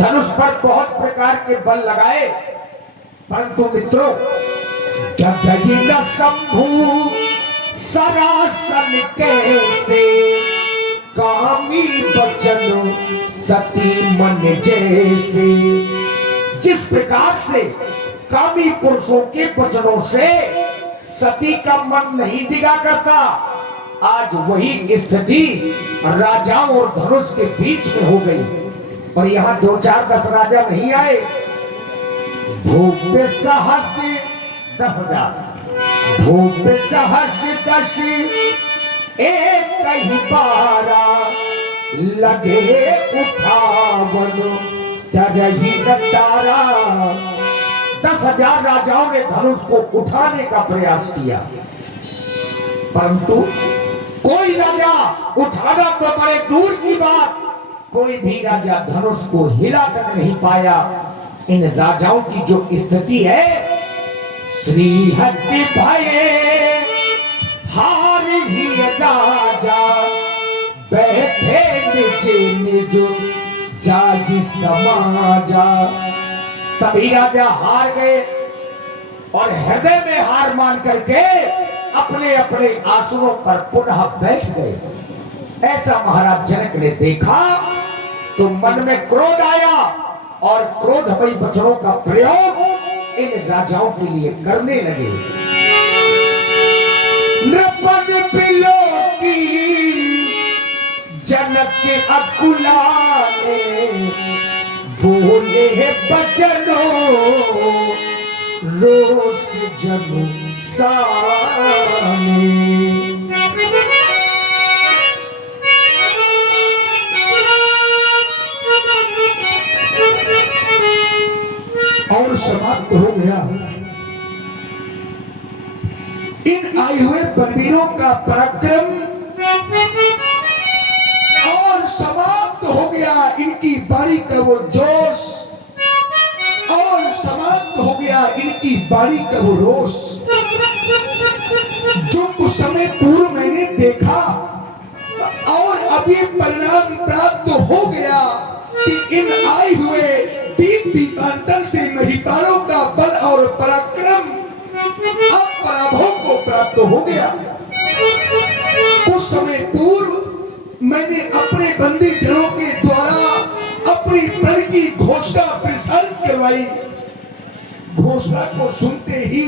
धनुष पर बहुत प्रकार के बल लगाए, परंतु मित्रों न शंभु सरासन कैसे, कामी बचन सती मन जैसे। जिस प्रकार से कामी पुरुषों के वचनों से सती का मन नहीं टिका करता, आज वही स्थिति राजाओं और धनुष के बीच में हो गई। और यहां 2-4-10 राजा नहीं आए, भूप सहस 10,000, भूप सहस 10 एक ही बारा, लगे उठावन तरही तारा। 10,000 राजाओं ने धनुष को उठाने का प्रयास किया, परंतु कोई राजा उठाना तो बड़े दूर की बात, कोई भी राजा धनुष को हिला तक नहीं पाया। इन राजाओं की जो स्थिति है, श्रीहरि भये हार ही राजा, बैठे निज निज जाहि समाजा। सभी राजा हार गए और हृदय में हार मान करके अपने अपने आसनों पर पुनः बैठ गए। ऐसा महाराज जनक ने देखा तो मन में क्रोध आया और क्रोधमयी वचनों का प्रयोग इन राजाओं के लिए करने लगे। नृपन बिलोकी जनक के अकुलाने, बोले बचनों रोष जनु साने। और समाप्त हो गया इन आए हुए बलवीरों का पराक्रम, और समाप्त हो गया इनकी बारी का वो जोश, और समाप्त हो गया इनकी बारी का वो रोष, जो कुछ समय पूर्व मैंने देखा। और अभी परिणाम प्राप्त हो गया कि इन आए हुए दीपांतर से महिपालों का बल और पराक्रम अब पराभव को प्राप्त हो गया। कुछ समय पूर्व मैंने अपने बंदी जनों के द्वारा अपनी प्रण की घोषणा प्रसारित करवाई। घोषणा को सुनते ही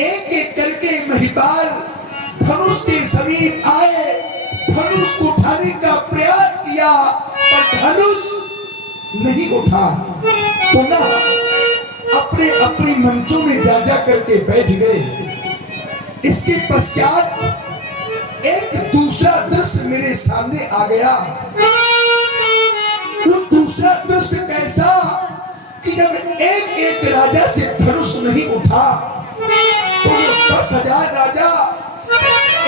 एक एक करके महिपाल धनुष के समीप आए, धनुष को उठाने का प्रयास किया, पर धनुष नहीं उठा। पुनः अपने अपने मंचों में जा जा करके बैठ गए। इसके पश्चात एक दूसरा दृश्य मेरे सामने आ गया। वो दूसरा दृश्य कैसा कि जब एक एक राजा से धनुष नहीं उठा तो वो 10,000 राजा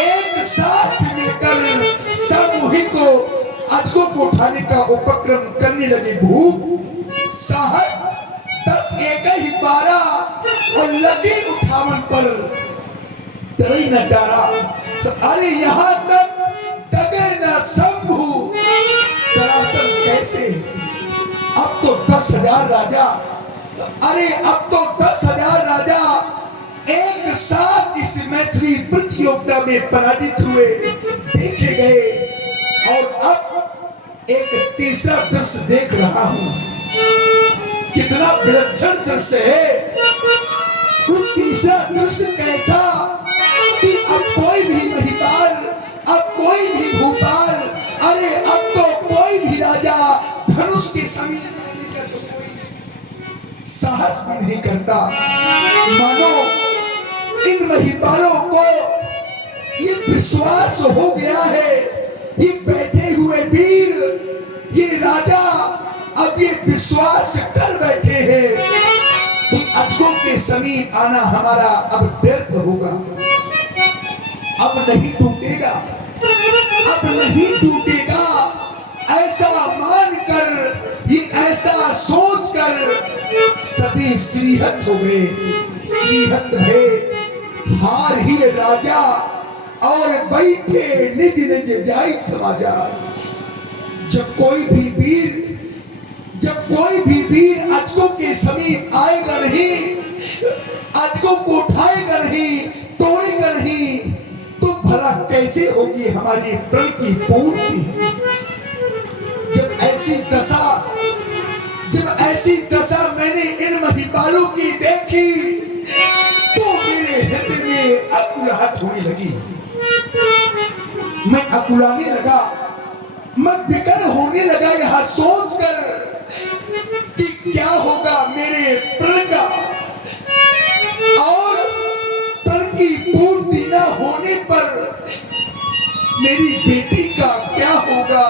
एक साथ मिलकर सामूहिक अजगों को उठाने का उपक्रम करने लगे। भूप साहस 10 एक ही 12 और लगे उठावन पर डरे न डरा। तो अरे यहाँ तक डगे न शंभु सरासन कैसे। अब तो 10,000 राजा, अरे अब तो 10,000 राजा एक साथ इस मैथिली प्रतियोगिता में पराजित हुए देखे गए। और अब एक तीसरा दृश्य देख रहा हूं, कितना विलक्षण दृश्य है। वो तीसरा दृश्य कैसा कि अब कोई भी महिपाल, अब कोई भी भूपाल, अरे अब तो कोई भी राजा धनुष के समीप आने का तो कोई साहस भी नहीं करता। मानो इन महिपालों को ये विश्वास हो गया है, ये बैठे हुए वीर, ये राजा अब ये विश्वास कर बैठे हैं कि अजगों के समीप आना हमारा अब व्यर्थ होगा, अब नहीं टूटेगा, अब नहीं टूटेगा। ऐसा मानकर, ये ऐसा सोचकर सभी श्रीहत हो गए। श्रीहत भय हार ही राजा और बैठे निज निज जाय समाजा। जब कोई भी वीर, जब कोई वीर अजगों के समीप आएगा नहीं, अजगों को उठाएगा नहीं, तोड़ेगा नहीं, तो भला कैसे होगी हमारी प्रण की पूर्ति। जब ऐसी दशा मैंने इन महिपालों की देखी तो मेरे हृदय में अकुलाहट होने लगी। मैं अकुलाने लगा, मैं विकल होने लगा यह सोचकर कि क्या होगा मेरे प्रण का, और प्रण की पूर्ति न होने पर मेरी बेटी का क्या होगा,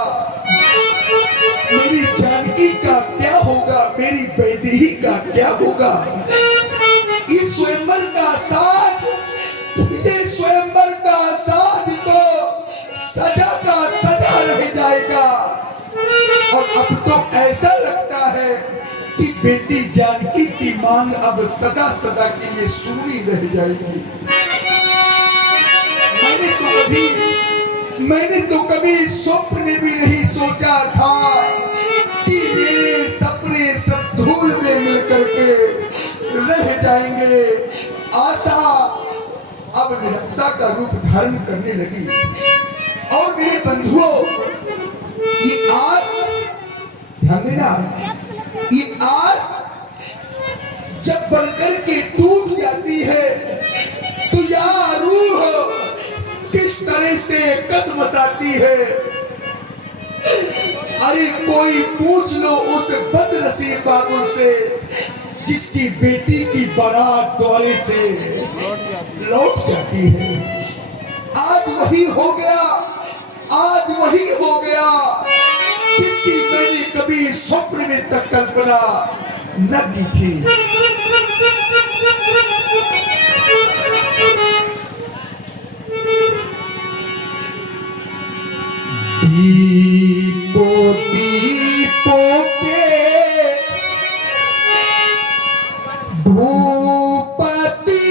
मेरी जानकी का क्या होगा, मेरी वैदेही का क्या होगा। इस स्वयंवर का साथ, ये स्वयंवर का साथ तो सजा का सजा रह जाएगा। और अब तो ऐसा लगता है कि बेटी जानकी की मांग अब सदा सदा के लिए सुनी रह जाएगी। मैंने तो कभी स्वप्न में भी नहीं सोचा था कि मेरे सपने सब धूल में मिलकर के रह जाएंगे। आशा अब निराशा का रूप धारण करने लगी। और मेरे बंधुओं, ये आस, ध्यान देना, ये आस जब बनकर के टूट जाती है तो यह रूह किस तरह से कसमसाती है। अरे कोई पूछ लो उस बदनसीब बाबू से जिसकी बेटी की बारात द्वारे से लौट जाती है। आज वही हो गया, आज वही हो गया जिसकी मैंने कभी स्वप्न में तक कल्पना न की थी। दीपों दीपों के भूपति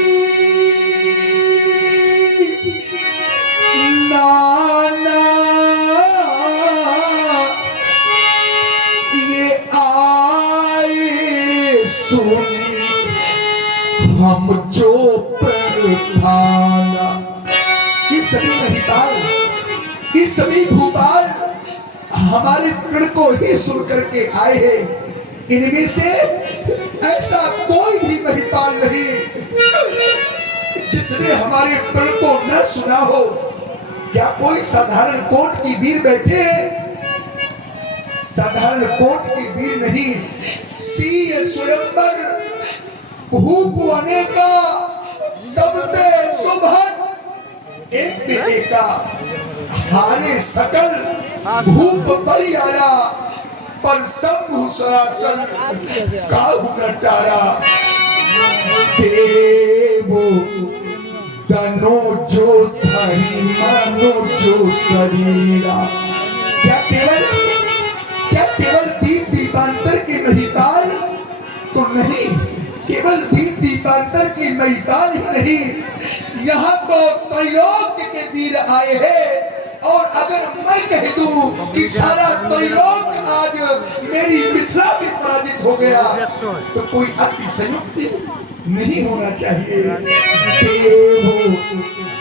नाना ये आए सुनी हम जो पर ठाना। ये सभी महिपाल, ये सभी भूपाल हमारे प्रण को ही सुन करके आए हैं। इनमें से ऐसा कोई भी महिपाल नहीं जिसने हमारे प्रण को न सुना हो। क्या कोई साधारण कोट की वीर बैठे हैं? साधारण कोट की वीर नहीं, सीय स्वयंवर भूप अनेका सबते सुभग एक एका। हारे सकल भूप परि आया पर शंभु सरासन काहू न टारा। देवो तनो जो धरी मानो जो शरीरा। क्या केवल दीप दीपांतर के महिपाल तो नहीं, केवल दीप दीपांतर की महिपाल ही नहीं, यहाँ तो त्रैलोक्य के वीर आए हैं। और अगर मैं कह दूं कि सारा त्रैलोक आज मेरी मिथिला में पराजित हो गया तो कोई अतिशयोक्ति नहीं होना चाहिए। देवो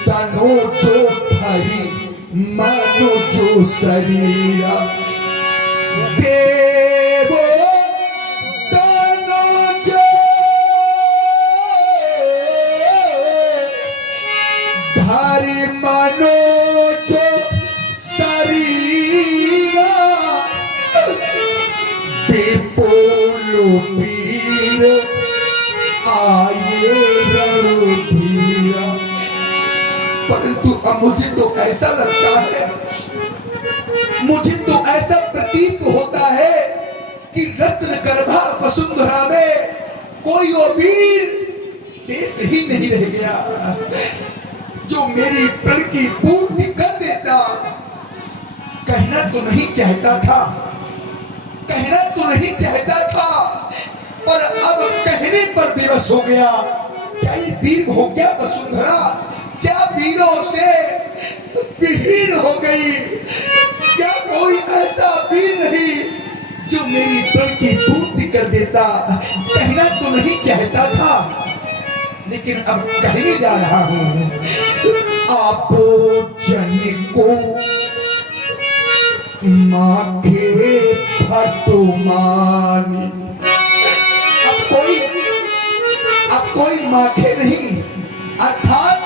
तनो जो धरी मानो जो शरीरा। देवो तनो जो धरी मानो परंतु अब मुझे तो ऐसा लगता है, मुझे तो ऐसा प्रतीत होता है कि रत्न गर्भा वसुंधरा में कोई वो वीर शेष ही नहीं रह गया जो मेरी प्रण की पूर्ति कर देता। कहना तो नहीं चाहता था, कहना तो नहीं चाहता था, पर अब कहने पर विवश हो गया। क्या ये वीर हो गया वसुंधरा? क्या वीरों से विहीन हो गई? क्या कोई ऐसा वीर नहीं जो मेरी प्रण की पूर्ति कर दे देता, कहना तो नहीं चाहता था, लेकिन अब कहने जा रहा हूं। आपो जन को माखे फटो मानी। अब कोई माखे नहीं, अर्थात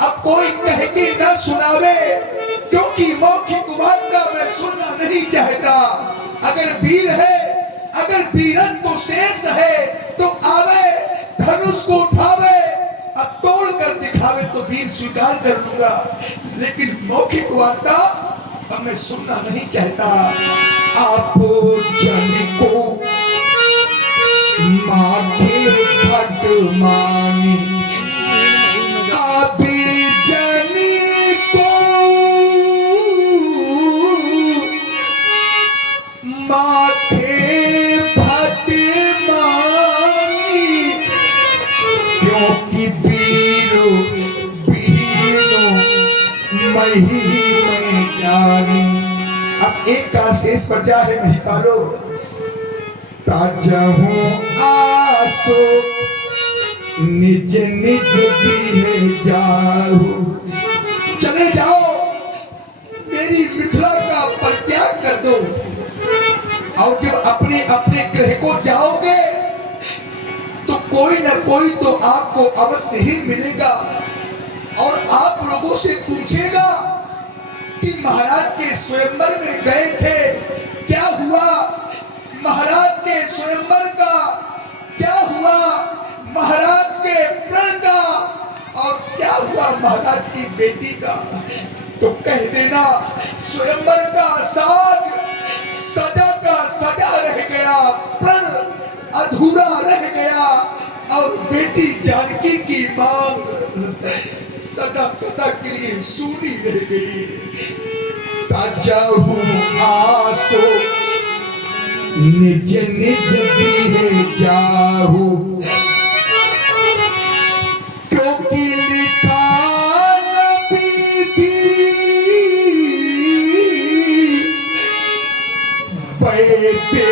अब कोई कह के न सुनावे, क्योंकि मौखिक वार्ता मैं सुनना नहीं चाहता। अगर वीर है, अगर वीरन तो शेष है तो आवे, धनुष को उठावे, अब तोड़ कर दिखावे तो वीर स्वीकार कर लूंगा, लेकिन मौखिक वार्ता अब मैं सुनना नहीं चाहता। आप जन को माथे फट मानी, आप जन को माथे फट मानी, क्योंकि वीरो वीरो मही में जानी। अब एक का शेष बचा है महिपालो। ताजहू आसो निज निज गृह जाओ। चले जाओ, मेरी मिथिला का परित्याग कर दो, और जब अपने अपने गृह को जाओगे तो कोई न कोई तो आपको अवश्य ही मिलेगा, और आप लोगों से पूछेगा कि महाराज के स्वयंवर में गए थे, क्या हुआ? महाराज के स्वयंवर का क्या हुआ? महाराज के प्रण का, और क्या हुआ महाराज की बेटी का? तो कह देना स्वयंवर का साज सजा का सजा रह गया, प्रण अधूरा रह गया, और बेटी जानकी की मांग सदा सदा के लिए सूनी रह गई। ताजाहू आसो निज निज गृह जाहू, क्योंकि लिखा नबी थी बैठे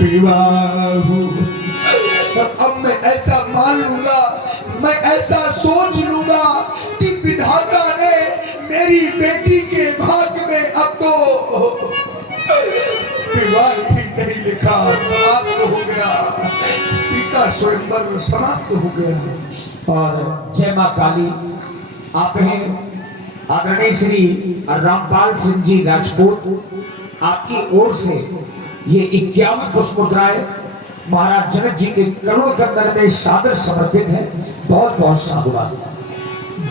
विवाह। अब मैं ऐसा मान लूंगा, मैं ऐसा सोच लूंगा कि विधाता ने मेरी बेटी के भाग्य में अब तो विवाह ही नहीं लिखा, समाप्त हो गया, सीता स्वयंवर समाप्त हो गया। और जय मां काली। आपने आदरणीय श्री रामपाल सिंह जी राजपूत आपकी ओर से ये 51 पुष्प मुद्राएं महाराज जनक जी के करुण कंदन में सादर समर्पित है। बहुत बहुत साधुवाद।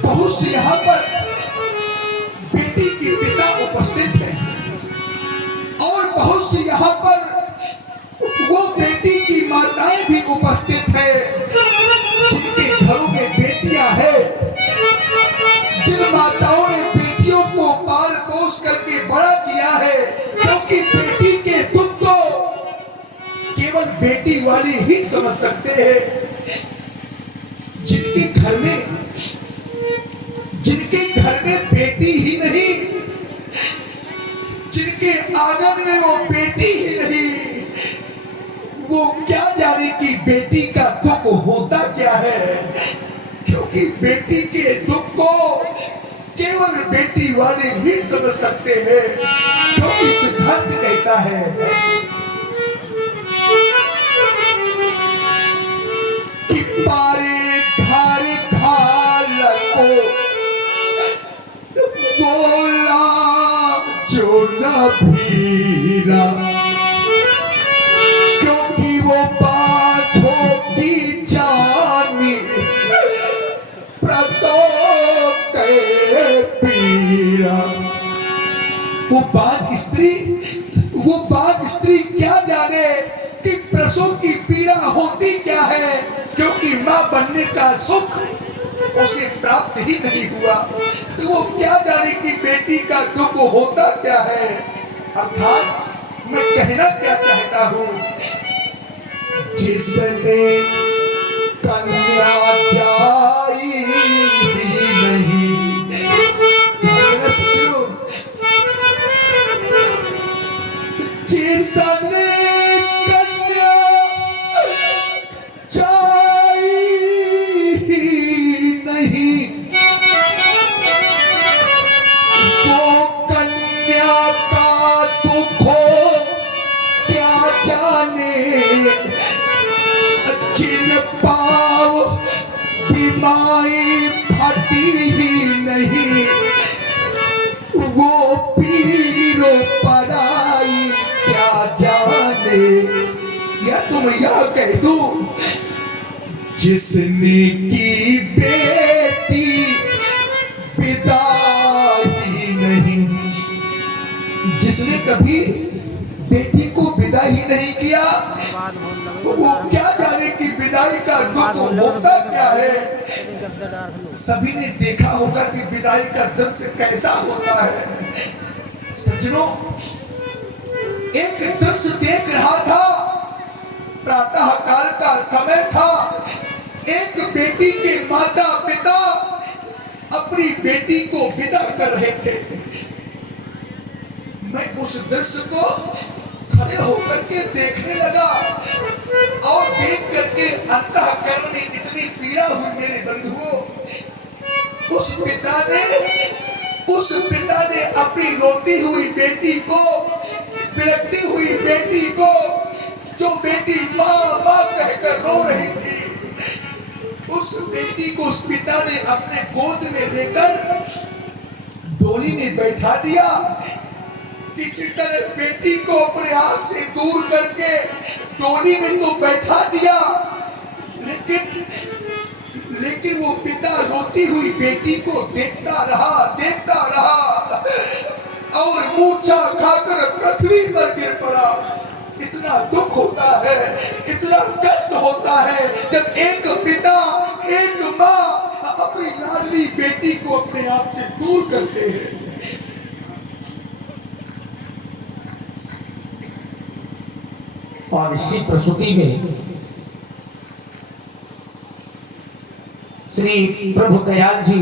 बहुत से यहाँ पर बेटी के पिता उपस्थित हैं, और बहुत सी यहाँ पर वो बेटी की माताएं भी उपस्थित है, जिनके घरों में बेटियां हैं, जिन माताओं ने बेटियों को पाल पोस करके बड़ा किया है, क्योंकि बेटी के दुख को केवल बेटी वाली ही समझ सकते हैं। जिनके घर में बेटी ही नहीं, जिनके आंगन में वो बेटी ही नहीं, वो क्या जाने कि बेटी का दुख होता क्या है, क्योंकि बेटी के दुख को केवल बेटी वाले ही समझ सकते हैं, क्योंकि सिद्धांत कहता है कि पारे घर खाल को बोला जो न भीरा, क्योंकि वो बातों की जानी प्रसव के पीरा। वो बात स्त्री क्या जाने कि प्रसव की पीड़ा होती क्या है, क्योंकि मां बनने का सुख उसे प्राप्त ही नहीं हुआ, तो वो क्या जाने कि बेटी का दुख होता क्या है। अर्थात मैं कहना क्या चाहता हूं, जिसने कन्या जाई भी नहीं, जिसने कन्या माई फटी ही नहीं, वो पीरो पराई क्या जाने। या तुम यह कह दो, जिसने की बेटी पिता ही नहीं, जिसने कभी बेटी को विदा ही नहीं किया, तो वो क्या जाने कि विदाई का दुख होता क्या है। सभी ने देखा होगा कि विदाई का दृश्य कैसा होता है। सज्जनों, एक दृश्य देख रहा था, प्रातः काल का समय था, एक बेटी के माता पिता अपनी बेटी को विदा कर रहे थे। मैं उस दृश्य को खड़े होकर के देखने लगा और देख करके अंतःकरण में इतनी पीड़ा हुई मेरे बंधुओं। उस पिता ने अपनी रोती हुई बेटी को, बिलखती हुई बेटी को, जो बेटी माँ माँ कहकर रो रही थी, उस बेटी को उस पिता ने अपने गोद में लेकर डोली में बैठा दिया। किसी तरह बेटी को अपने हाथ से दूर करके डोली में तो बैठा दिया, लेकिन वो पिता रोती हुई बेटी को देखता रहा और मूर्छा खाकर पृथ्वी पर गिर पड़ा। इतना दुख होता है, इतना कष्ट होता है जब एक पिता, एक माँ अपनी लाडली बेटी को अपने आप से दूर करते हैं। और इसी प्रस्तुति में श्री प्रभु दयाल जी,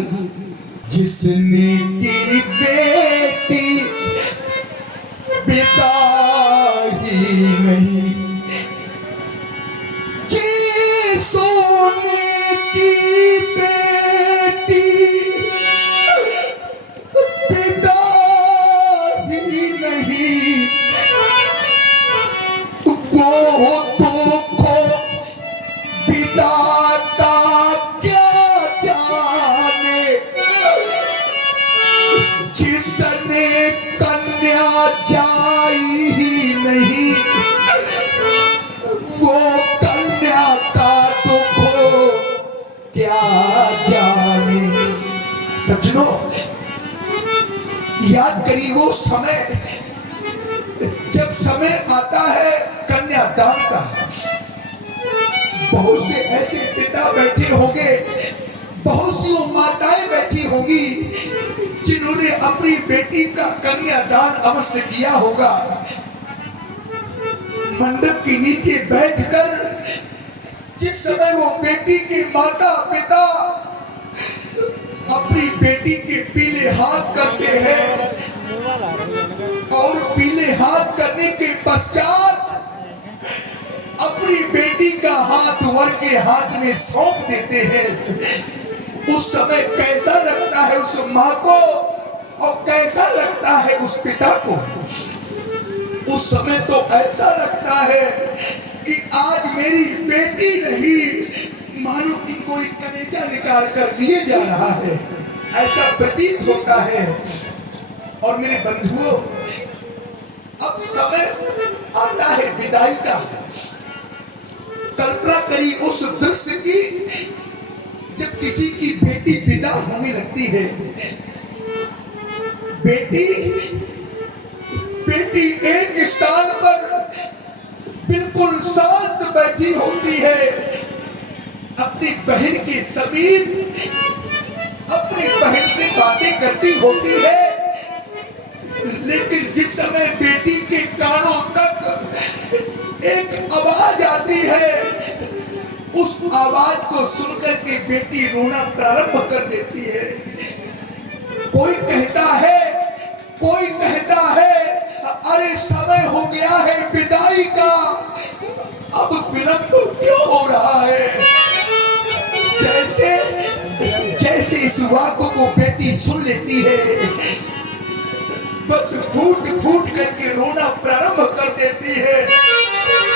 जिसने की बेटी पिता ही नहीं, जी सोने की बेटी पिता ही नहीं, वो तो खो पिता का क्या जाने, जिसने कन्या जाई ही नहीं, वो कन्या का दुख क्या जाने। सज्जनों, याद करिए वो समय, जब समय आता है कन्यादान का। बहुत से ऐसे पिता बैठे होंगे, बहुत सी माताएं बैठी होंगी जिन्होंने अपनी बेटी का कन्यादान अवश्य किया होगा। मंडप के नीचे बैठकर जिस समय वो बेटी के माता पिता अपनी बेटी के पीले हाथ करते हैं और पीले हाथ करने के पश्चात अपनी बेटी का हाथ वर के हाथ में सौंप देते हैं, उस समय कैसा लगता है उस माँ को और कैसा लगता है उस पिता को। उस समय तो ऐसा लगता है कि आज मेरी बेटी नहीं, मानो कि कोई कलेजा निकाल कर लिए जा रहा है, ऐसा प्रतीत होता है। और मेरे बंधुओं, अब समय आता है विदाई का। कल्पना करी उस दृश्य की जब किसी की बेटी विदा होने लगती है। बेटी एक स्थान पर बिल्कुल शांत बैठी होती है, अपनी बहन के समीप अपनी बहन से बातें करती होती है। लेकिन जिस समय बेटी के कानों तक एक आवाज आती है, उस आवाज को सुनकर के बेटी रोना प्रारंभ कर देती है। कोई कहता है अरे समय हो गया है विदाई का, अब विलंब क्यों हो रहा है। जैसे इस वाक्य को बेटी सुन लेती है, बस फूट फूट करके रोना प्रारंभ कर देती है।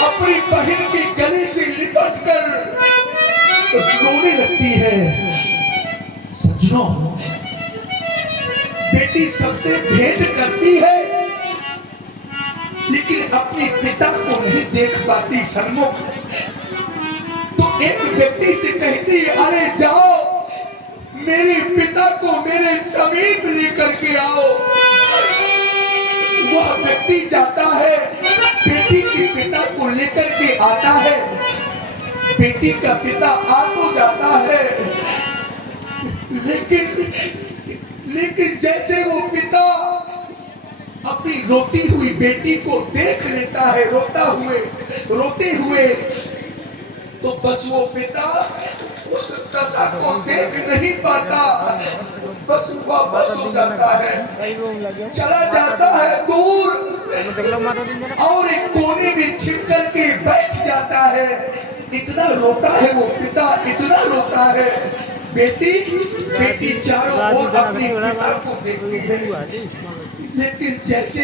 अपनी बहन के गले से लिपट कर रोने लगती है। बेटी सबसे भेंट करती है, लेकिन अपने पिता को नहीं देख पाती सन्मुख। तो एक व्यक्ति से कहती है, अरे जाओ मेरे पिता को मेरे समीप लेकर के आओ। वह व्यक्ति जाता है, बेटी के पिता को लेकर के आता है। बेटी का पिता आ तो जाता है, लेकिन जैसे वो पिता अपनी रोती हुई बेटी को देख लेता है रोते हुए, तो बस वो पिता उस दशा को देख नहीं पाता, बस वापस हो जाता है, चला जाता है दूर और एक कोने में छिप करके बैठ जाता है। इतना रोता है वो पिता, इतना रोता है। बेटी चारों ओर अपने पिता को देखती है, लेकिन जैसे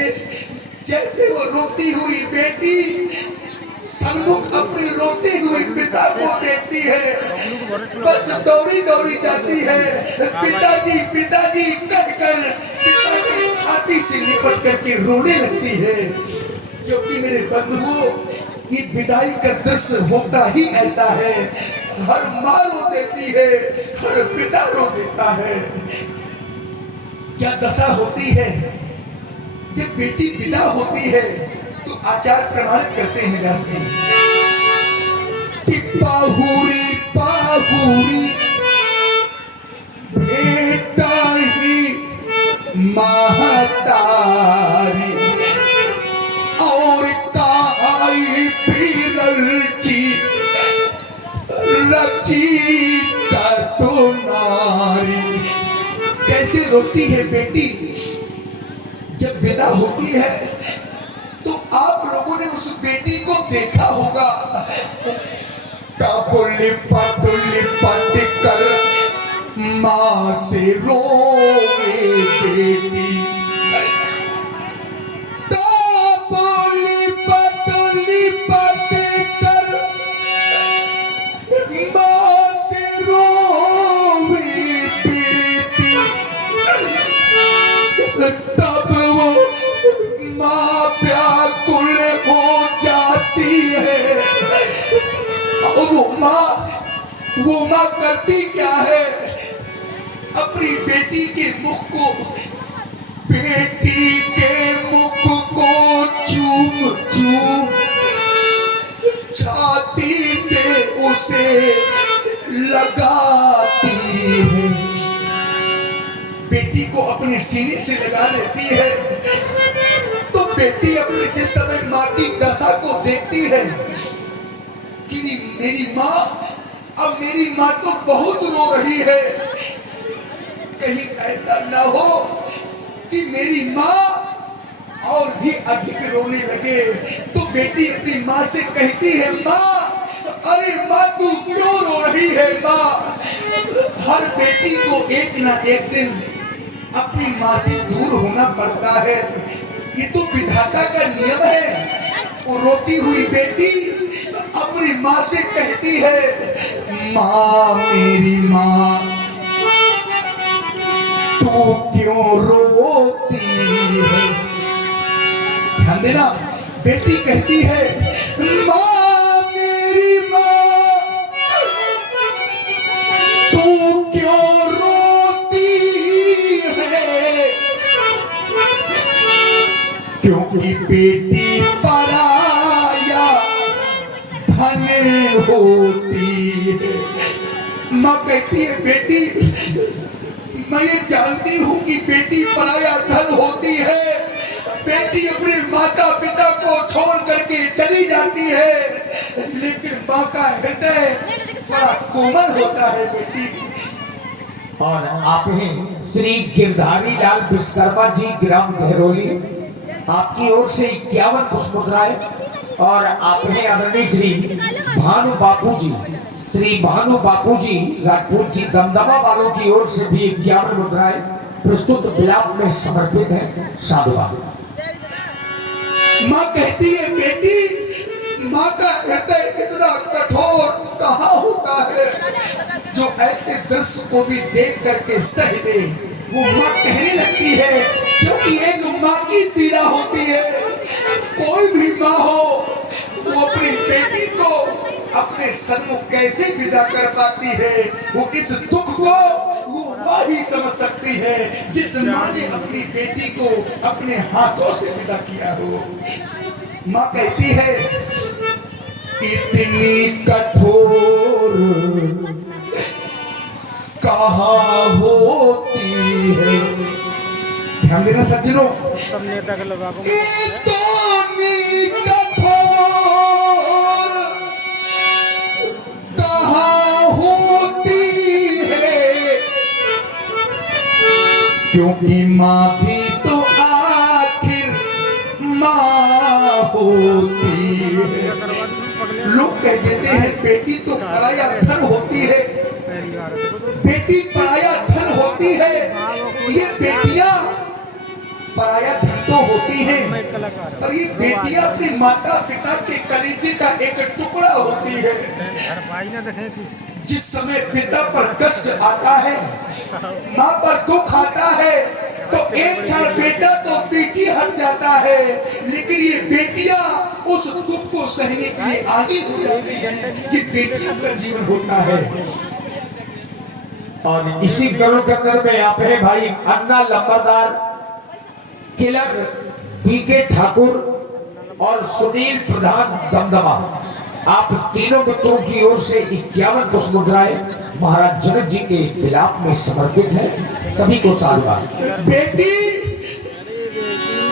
वो रोती हुई बेटी सन्मुख अपने रोते हुए पिता को देखती है, बस दौड़ी जाती है, पिताजी कहकर पिता की छाती से लिपट करके रोने लगती है। क्योंकि मेरे बंधुओं, ये विदाई का दृश्य होता ही ऐसा है। हर माँ रो देती है, हर पिता रो देता है। क्या दशा होती है जब बेटी विदा होती है? तो आचार्य प्रमाणित करते हैं व्यास जी कि पाहुरी बेटा ही महतारी और काई पीरलची रची का तो नारी। कैसे रोती है बेटी जब विदा होती है? तो आप लोगों ने उस बेटी को देखा होगा, काबुली पट कर माँ से रोवे बेटी, काबुली पट कर माँ से रोवे बेटी। तब वो माँ व्याकुल हो जाती है, और वो माँ करती क्या है? अपनी बेटी के मुख को चूम छाती से उसे लगाती है। बेटी को अपने सीने से लगा लेती है। तो बेटी अपने जिस समय माँ की दशा को देखती है कि मेरी माँ तो बहुत रो रही है, कहीं ऐसा न हो कि मेरी माँ और भी अधिक रोने लगे। तो बेटी अपनी माँ से कहती है, माँ, अरे माँ तू क्यों रो रही है? माँ, हर बेटी को एक ना एक दिन अपनी माँ से दूर होना पड़ता है, ये तो विधाता का नियम है। वो रोती हुई बेटी अपनी माँ से कहती है, माँ, मेरी माँ, तू क्यों रोती है? ध्यान देना, बेटी कहती है, माँ, मेरी माँ, तू क्यों रोती है? क्योंकि बेटी पराया धन होती है। माँ कहती है, बेटी, मैं ये जानती हूँ कि बेटी पराया धन होती है। बेटी अपने माता पिता को छोड़ करके चली जाती है, लेकिन माँ का हृदय बड़ा कोमल होता है बेटी। और आपने श्री गिरधारी लाल विश्वकर्मा जी, ग्राम गहरोली, आपकी ओर से 51 पुष्प मुद्राएं, और आपने आदरणीय श्री भानु बापू जी राजपूत जी दमदमा वालों की ओर से भी 51 मुद्राएं प्रस्तुत विलाप में समर्पित है। साधुवाद। माँ कहती है, बेटी, माँ का हृदय इतना कठोर कहाँ होता है जो ऐसे दृश्य को भी देख करके सह ले। वो माँ कहने लगती है, क्योंकि एक माँ की पीड़ा होती है। कोई भी माँ हो वो अपनी बेटी को अपने सन्मुख कैसे विदा कर पाती है, वो इस दुख को वो माँ ही समझ सकती है जिस माँ ने अपनी बेटी को अपने हाथों से विदा किया हो। माँ कहती है, इतनी कठोर कहाँ होती है। ध्यान देना सज्जनों, इतनी कठोर कहाँ होती है, क्योंकि माँ भी तो आखिर माँ होती है। लोग कह देते हैं बेटी तो पराया धन होती है, बेटी पराया धन होती है। ये बेटियां पराया धन तो होती हैं, पर ये बेटियां अपने माता पिता के कलेजे का एक टुकड़ा होती है। जिस समय पिता पर कष्ट आता है, माँ पर दुख आता है, तो एक क्षण बेटा तो पीछे हट जाता है, लेकिन ये बेटियां उस दुख को सहने के लिए आगे हो जाती हैं। ये बेटियों का जीवन होता है। और इसी करों के अंदर में आप है भाई अन्ना लंबरदार, किलर पीके ठाकुर और सुनील प्रधान दमदमा, आप तीनों मित्रों की ओर से 51 पुष्प मुद्राएं महाराज जनक जी के विलाप में समर्पित है। सभी को साधुवाद। बेटी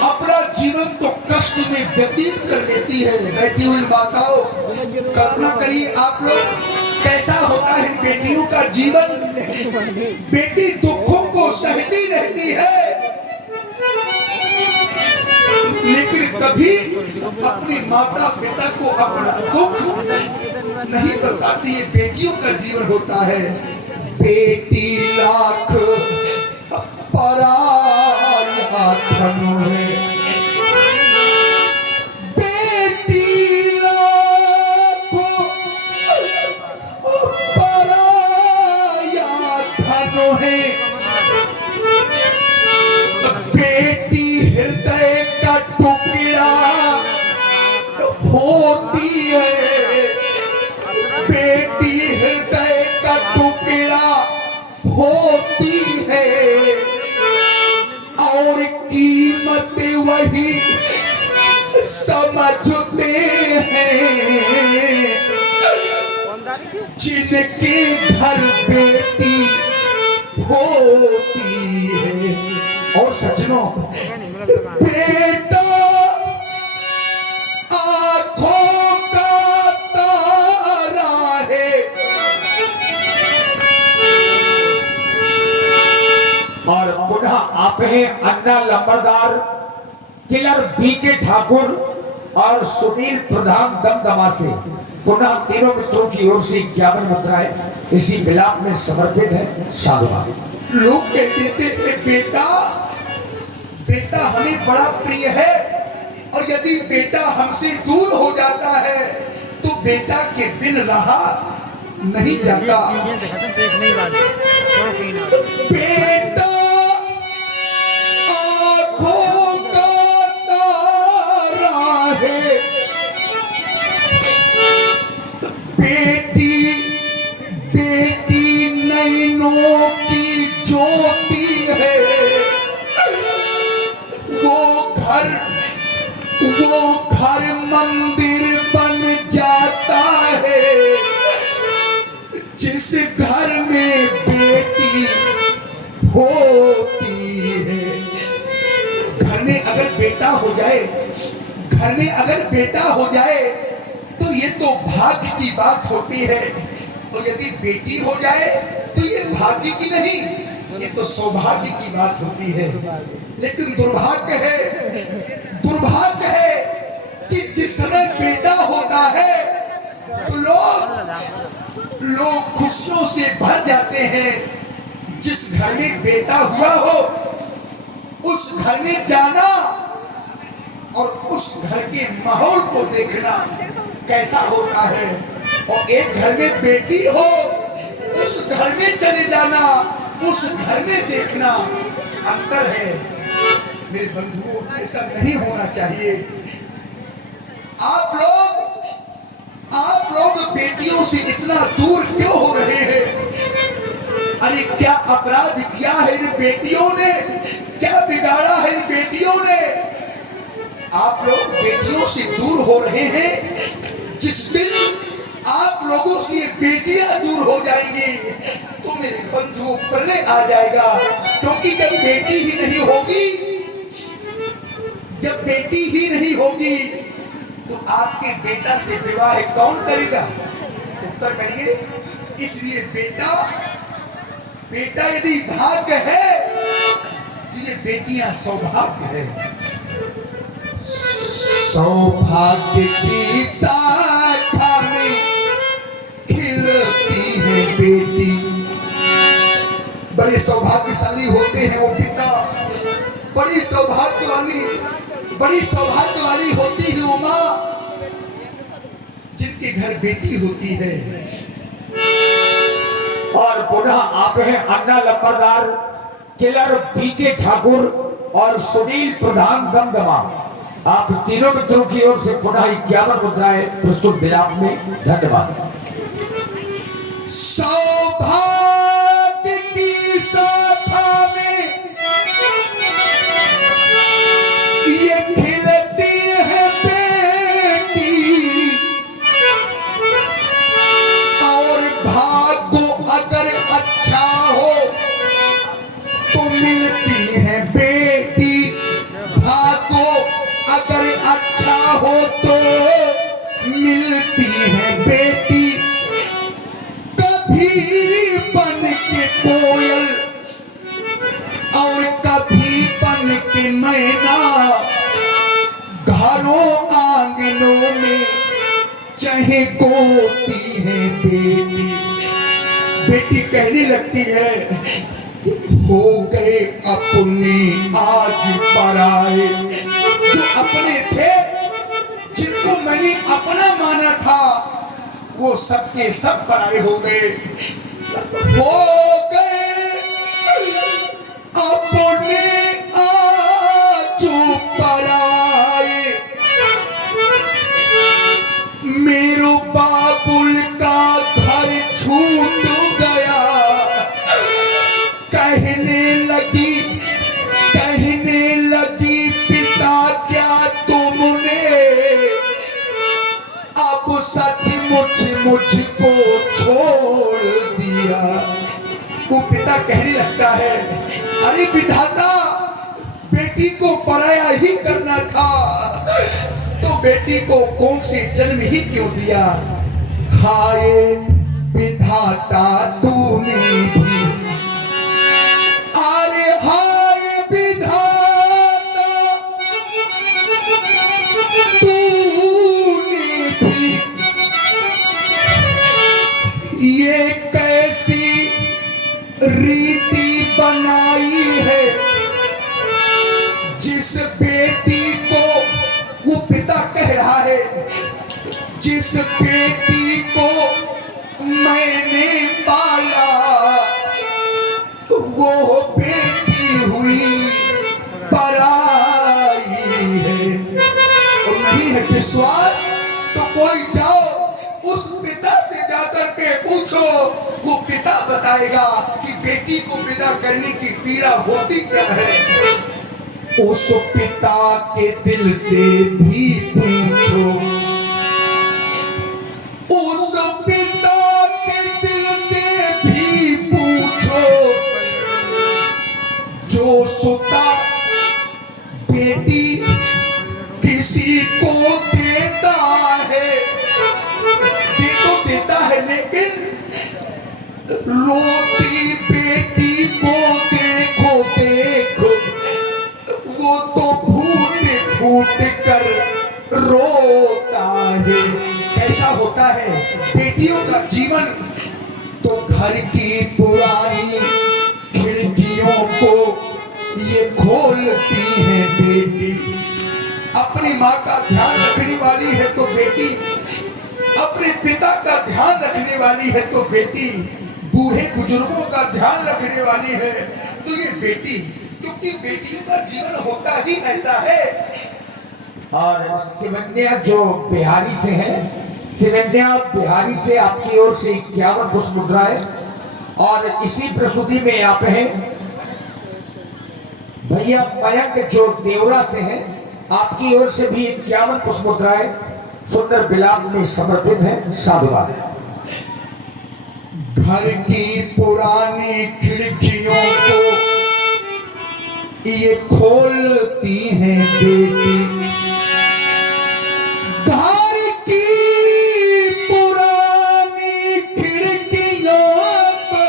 अपना जीवन तो कष्ट में व्यतीत कर लेती है। बैठी हुई माताओं, कल्पना करिए आप लोग, कैसा होता है बेटियों का जीवन। बेटी दुखों को सहती रहती है, लेकिन कभी अपनी माता पिता को अपना दुख नहीं बताती। ये बेटियों का जीवन होता है। बेटी लाख पराया धन है, बेटी लाख पराया धन है, बेटी हृदय का टुकड़ा होती है, बेटी हृदय का टुकड़ा होती है, और कीमत वही समझते हैं जिनके घर बेटी होती है। और सज्जनों, बेटा आंखों का तारा है, और पुनः आप हैं अन्ना लंबरदार, किलर बीके ठाकुर और सुनील प्रधान दमदमा से पुनः तीनों मित्रों की ओर से 51 मुद्राएं इसी विलाप में समर्पित है। साधुवाद। लोग कहते थे बेटा बेटा हमें बड़ा प्रिय है, और यदि बेटा हमसे दूर हो जाता है तो बेटा के बिन रहा नहीं जाता। बेटा आंखों का तारा है, बेटी बेटी नैनों की ज्योति है, वो घर मंदिर बन जाता है जिस घर में बेटी होती है। घर में अगर बेटा हो जाए, घर में अगर बेटा हो जाए तो ये तो भाग्य की बात होती है, और यदि बेटी हो जाए तो ये भाग्य की नहीं, ये तो सौभाग्य की बात होती है। लेकिन दुर्भाग्य है कि जिस समय बेटा होता है तो लोग खुशियों से भर जाते हैं। जिस घर में बेटा हुआ हो उस घर में जाना और उस घर के माहौल को देखना कैसा होता है, और एक घर में बेटी हो उस घर में चले जाना, उस घर में देखना अंतर है। मेरे बंधुओं, ऐसा नहीं होना चाहिए। आप लोग बेटियों से इतना दूर क्यों हो रहे हैं? अरे क्या अपराध किया है इन बेटियों ने? क्या बिगाड़ा है इन बेटियों ने? आप लोग बेटियों से दूर हो रहे हैं। जिस दिन आप लोगों से बेटियां दूर हो जाएंगी तो मेरे बंधुओं प्रलय आ जाएगा। क्योंकि जब बेटी ही नहीं होगी तो आपके बेटा से विवाह कौन करेगा? उत्तर करिए। इसलिए बेटा यदि भाग्य है तो ये बेटियां सौभाग्य है। सौभाग्य की शाखा में खिलती है बेटी। बड़े सौभाग्यशाली होते हैं वो पिता। बड़ी सौभाग्य वाली होती है वो माँ जिनके घर बेटी होती है। और पुनः आप हैं अन्ना लंबरदार, किलर बीके ठाकुर और सुनील प्रधान दमदमा। आप तीनों मित्रों की ओर से पुनः 51 मुद्राएं प्रस्तुत विलाप में। धन्यवाद। सौभाग्य की शाखा में ये खिलती है बेटी और भाग्य अगर अच्छा हो तो मिलती है बेटी। भाग्य अगर अच्छा हो तो मिलती है बेटी। कभी बन के कोयल और कभी बन के मैना घरों आंगनों में चहकोती है बेटी। बेटी कहने लगती है हो गए अपने आज पराए। जो अपने थे, जिनको मैंने अपना माना था, वो सबके सब पराए हो गए। हो गए अपने आज पराए। मेरो बाबुल का घर छूट गया। कहने लगी पिता क्या तुमने अब सचमुच मुझको छोड़ दिया। वो पिता कहने लगता है अरे विधाता, बेटी को पराया ही करना था तो बेटी को कौन से जन्म ही क्यों दिया। हाय विधाता तूने भी, अरे हाय विधाता तूने भी ये कैसी रीति बनाई है। जिस बेटी को, वो पिता कह रहा है, जिस बेटी को मैंने पाला वो बेटी हुई पराई है। और नहीं है विश्वास तो कोई जाओ उस पिता से जाकर के पूछो। वो पिता बताएगा कि बेटी को विदा करने की पीड़ा होती क्या है। उस पिता के दिल से भी पूछो। उस पिता के दिल से भी पूछो जो सुता बेटी किसी को देता है। दे तो देता है लेकिन रोती बेटी को देखो वो तो फूट फूट कर रोता है। कैसा होता है बेटियों का जीवन। तो घर की पुरानी खिड़कियों को ये खोलती है बेटी। अपनी माँ का ध्यान रखने वाली है तो बेटी, अपने पिता का ध्यान रखने वाली है तो बेटी, बूढ़े बुजुर्गों का ध्यान रखने वाली है तो ये बेटी। क्योंकि बेटियों का जीवन होता ही ऐसा है। और सिमंदिया जो बिहारी से है, सिमंदिया बिहारी से आपकी ओर से 51 पुष्प मुद्राएं, और इसी प्रस्तुति में आप हैं भैया मयंक जो देवरा से हैं, आपकी ओर से भी 51 पुष्प मुद्राएं सुंदर बिलाप में समर्पित है। साधुवाद। घर की पुरानी खिड़कियों को ये खोलती हैं बेटी, घर की पुरानी खिड़कियों को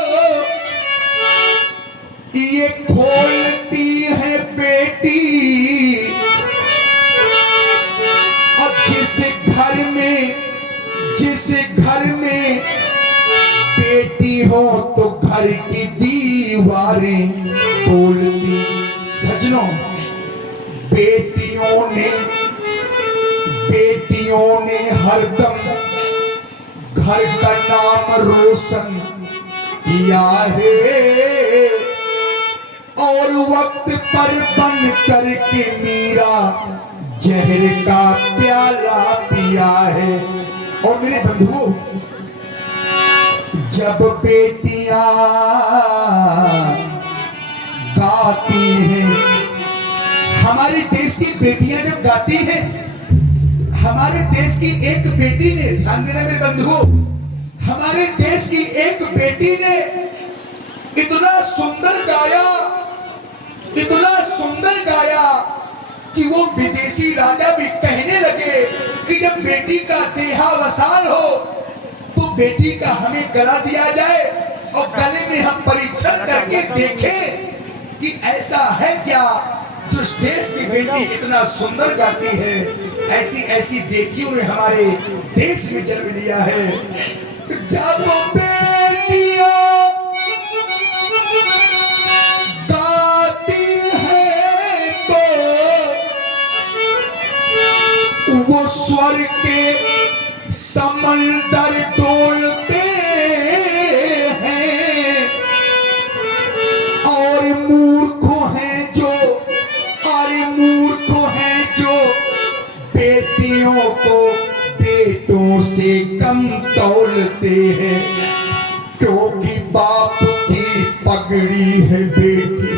ये खोलती है बेटी। अब जिस घर में बेटी हो तो घर की दीवारें बोलती। सजनों, बेटियों ने हरदम घर का नाम रोशन किया है, और वक्त पर बन करके मीरा जहर का प्याला पिया है। और मेरे बंधुओं, जब बेटियां गाती हैं, हमारे देश की बेटियां जब गाती हैं, हमारे देश की एक बेटी ने, ध्यान देना मेरे बंधुओं, हमारे देश की एक बेटी ने इतना सुंदर गाया कि वो विदेशी राजा भी कहने लगे कि जब बेटी का देहावसान हो तो बेटी का हमें गला दिया जाए, और गले में हम परीक्षण करके देखें कि ऐसा है क्या जो इस देश की बेटी इतना सुंदर गाती है। ऐसी बेटियों ने हमारे देश में जन्म लिया है। जब बेटियां गाती हैं तो वो स्वर के समंदर डोलते हैं, और मूर्ख हैं जो बेटियों को बेटों से कम तौलते हैं, क्योंकि बाप की पगड़ी है बेटी।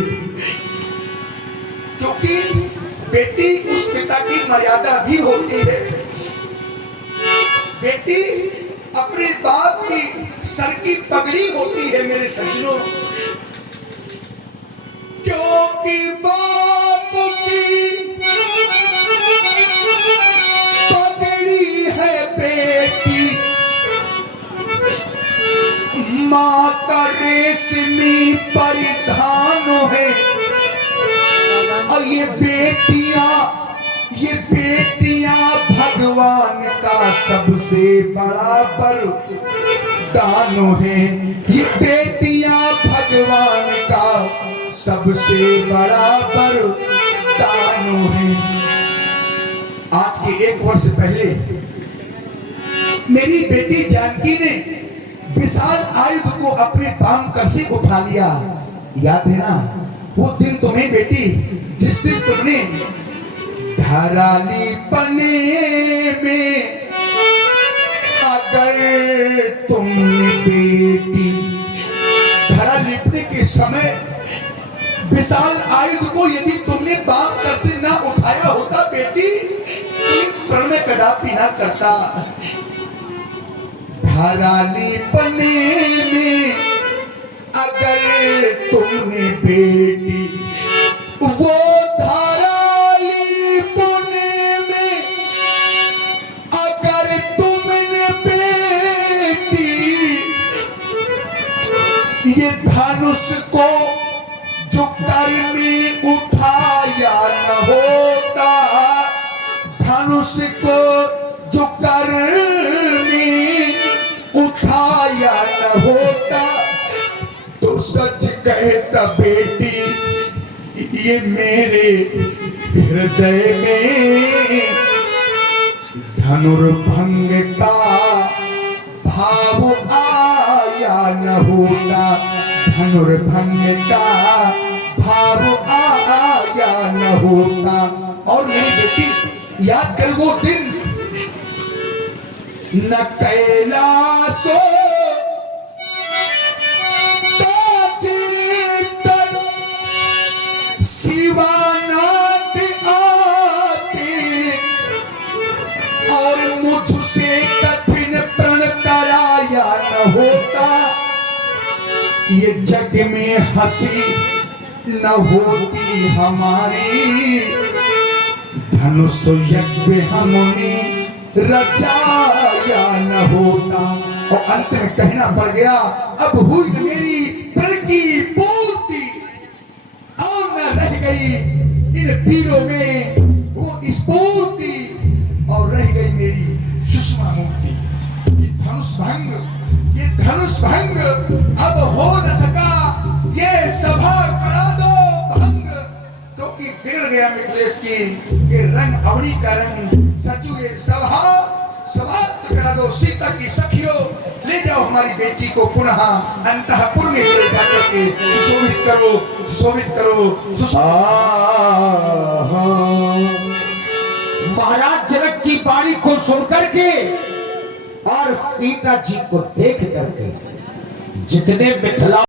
क्योंकि बेटी उस पिता की मर्यादा भी होती है। बेटी अपने बाप की सर की पगड़ी होती है मेरे सज्जनों, क्योंकि बाप की पगड़ी है बेटी। माँ का रेशमी परिधान है, और ये बेटियां भगवान का सबसे बड़ा वरदान है। ये बेटियां भगवान का सबसे बड़ा वरदान है। आज के 1 वर्ष पहले मेरी बेटी जानकी ने विशाल आयुध को अपने बाम कर से उठा लिया। याद है ना वो दिन तुम्हें बेटी, जिस दिन तुमने धराली पने में, अगर तुमने बेटी धरा लिपने के समय विशाल आयुध को यदि तुमने बाम कर से ना उठाया होता बेटी, तो ये प्रण कदापि ना करता। धराली पने में अगर तुमने बेटी, वो धराली पने में अगर तुमने बेटी, ये धनुष को जो कर में उठाया न होता, धनुष को जो कर में उठाया न होता, तो सच कहता बेटी ये मेरे हृदय में धनुर्भंग का भाव आया न होता, धनुर्भंग का भाव आया न होता। और मेरी बेटी याद कर वो दिन, न कैलाशो शिवानाथ आते और मुझसे कठिन प्रण कराया न होता। ये जग में हंसी न होती हमारी, धनुष यज्ञ हमने रचाया न होता। और अंत में कहना पड़ गया, अब हुई न मेरी प्रण की पूर्ति, और न रह गई इन पीरों में वो स्फूर्ति, और रह गई मेरी सुषमा मूर्ति। ये धनुष भंग अब हो न सका, ये सभा करा दो भंग, क्योंकि बिगड़ गया मिथिलेश की ये रंग अवनी का रंग। सचू ये सभा समाप्त करा दो। सीता की सखियों, ले जाओ हमारी बेटी को पुनः अंतःपुर में ले जाकर के सुशोभित करो, सुशोभित करो, महाराज जनक की बाणी को सुनकर के और सीता जी को देख करके जितने मिथिला